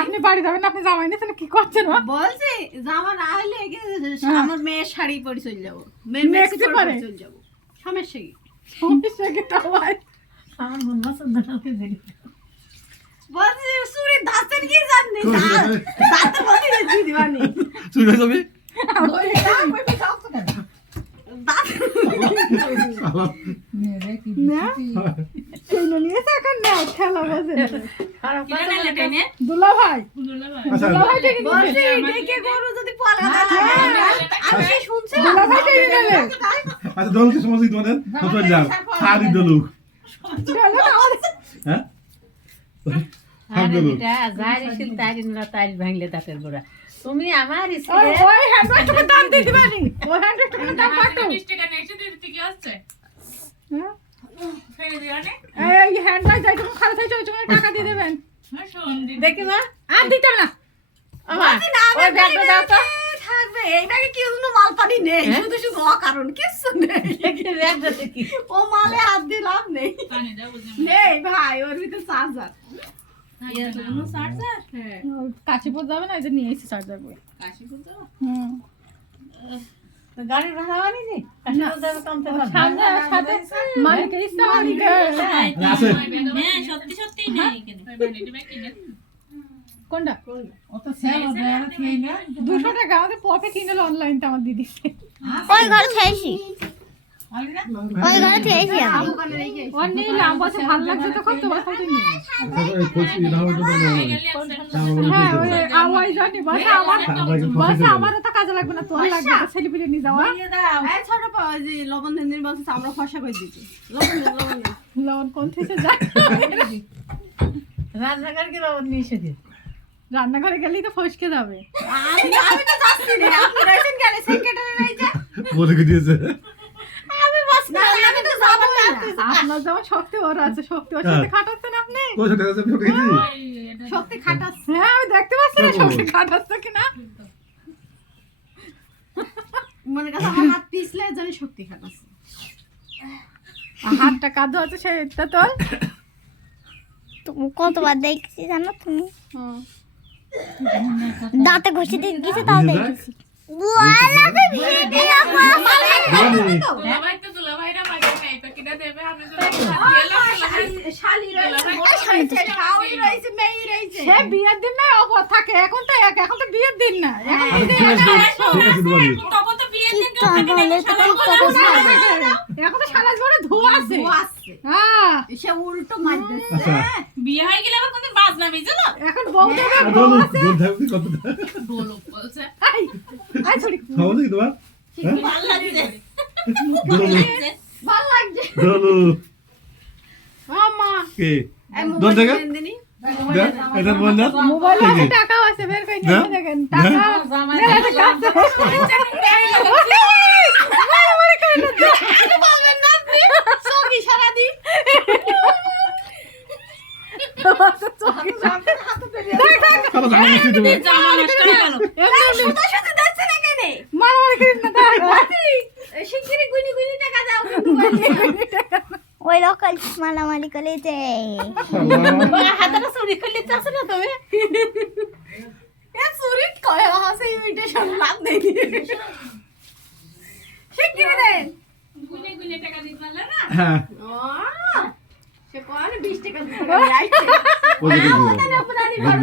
আপনি বাড়ি যাবেন, আপনি জামাই নিয়েছেন কি করছেন? বলছি জামা না হলে আমার মেয়ের শাড়ি পরে চলে যাবো, মেয়ের মেক্সি পরে চলে যাবো, সমস্যা কি? সমস্যা কি? আমার মন পছন্দ না। বলছি চুরি দাঁতের কি জানি দাঁতের বলি দিদিবানি চুরি হয়ে যাবে দুলা ভাই আচ্ছা দল কি সমস্যা তোমাদের সচল যাও সারি দলুক হ্যাঁ তুমি আমার টাকা দিয়ে দেবেন দেখি মা আর দিতে না থাকবে এই ব্যাগে কি কোনো মাল পানি নেই, শুধু শুধু অকারণ কিছু নেই, ও মালে হাত দিলাম নেই নেই ভাই, ওর ভিতরে চার্জার কাশিপুর যাবে না, এই যে নিয়ে এসেছি চার্জার বই। গাড়ির ভাড়া বানিয়েছি মালিকের ইচ্ছা মালিকের কোনটা 200 টাকা আমাদের পপে কিনলো অনলাইনটা আমার দিদি ওই ঘরে খেয়েছি ওই ঘরে খেয়েছি আমি ওর নিলাম বলছে ভালো লাগছে তো কত বছর তুই নিয়ে হ্যাঁ ওই আওয়াজ জানি বসে আমারও তো কাজে লাগবে না, তোর লাগবে সেলিব্রিটি নিয়ে যাওয়া এই ছোট যে লবণ দিন বলছে আমরা ফসা করে দিচ্ছি লবণ কোন থেকে যায় রান্নাঘর কি লবণ নিয়ে এসে দিই, রান্নাঘরে গেলেই তো ফসকে যাবে। আমি তো যাচ্ছি না, আপনি রয়েছেন গেলে সেক্রেটারি রয়েছে বলে কি দিয়েছে আমি বাস না, আমি তো যাব না। আপনার যেমন শক্তি ওর আছে, শক্তি ওর সাথে খাটাচ্ছেন আপনি, কত টাকা আছে ফটো দিয়েছি শক্তি খাটাচ্ছে। হ্যাঁ আমি দেখতে পাচ্ছি না শক্তি খাটাচ্ছে কিনা, মনে কাছে আমার হাত পিছলে জানি শক্তি খাটাচ্ছে। হাতটা কাঁদো আছে সেটা তোর তুমি কতবার দেখছি জানো তুমি? দাঁতে ঘষে দিয়ে গেছে তাও দেখছি। বুয়ালাতে ভিডিও সে বিয়ের দিন না অপর থাকে, এখন তো এখন তো বিয়ের দিন না, এখন তো সারা জীবনে ধোয়া আছে। হ্যাঁ সে উল্টো মার দিচ্ছে, বিয়ে হয়ে গেলে আবার কত বাজনা বেজলো, এখন বউ দেবে বউ আছে কত বলো বলছে আই ছড়ি খাও নাকি তোমার ভালো লাগছে দলু ভালো লাগছে দলু মামা কে এই দল থেকে মোবাইল দেনি দেখ এটা বল না মোবাইলে আছে টাকা আছে বের করে নিয়ে দেখেন টাকা জামাই বলবেন না আপনি সঙ্গী সারা দিন খালো জামা মুছি দেব জামা নষ্ট হয়ে গেল শুধু শুধু দেখছ না কেন মারামারি করিস না শিগগিরই গুনি গুনি টাকা দাও ওই লোকাল মালামালি করেছে। হাতটা চুরি করলে চাচ্ছে না তুমি এ চুরি কয় হাসে ইমিটেশন লাভ নেই শিগগিরই দেন গুনি গুনি টাকা দিতে পারলে না হ্যাঁ সে কোন 20 টাকা দিতে আইছে আমাদের আপনারই বড়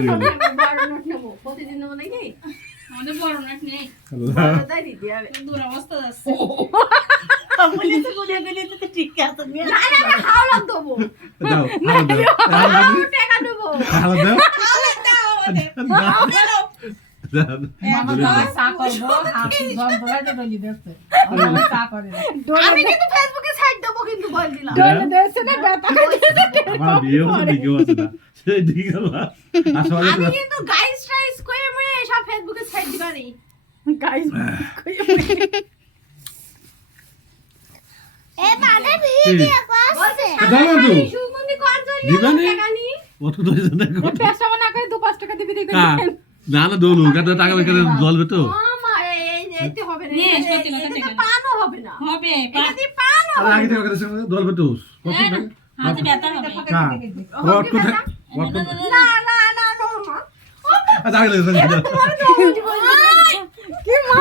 নোট নেব প্রতিদিন নেব নাকি আমাদের বড় নোট নেই দাই দিতে হবে দূর অবস্থা আছে বলে তো গুনে গুনে তো ঠিক আছে না না আমি হাওলা দেব দাও হালো দাও টাকা দেব হালো দাও হাওলা দাও আমাদের মামা চা করবো হাত গম পড়াতে ডলি দেখতে আমরা চা করে আমি কিন্তু ফেসবুকে সাইড দেব কিন্তু বল দিলাম ডলে দেছে না ব্যথা আমার বিয়ে হচ্ছে দিকেও আছে না সেই দিকে গেল আসলে আমি কিন্তু গাইস ট্রাইস করে মই সব ফেসবুকে সাইড দিবানি গাইস এ বাদে ভিডিও করছে বলছে দাও না তো সুমন্দি কোন জন্য দিবানি টাকা নি কত দইছে না পেশা না বিক্রি করে কা দেন। না না দোলু কাটা টাকা করে জ্বলবে তো মামা এইতে হবে না নিয়ে সত্যি কথা এটাতে ঠিক আছে। পানও হবে না হবে এটা দিয়ে পানও আর আগে থেকে করে জ্বলবে তো হাতে ব্যথা হবে কা রড কোথায় রড না না না না আচ্ছা আগে লাগে কি মা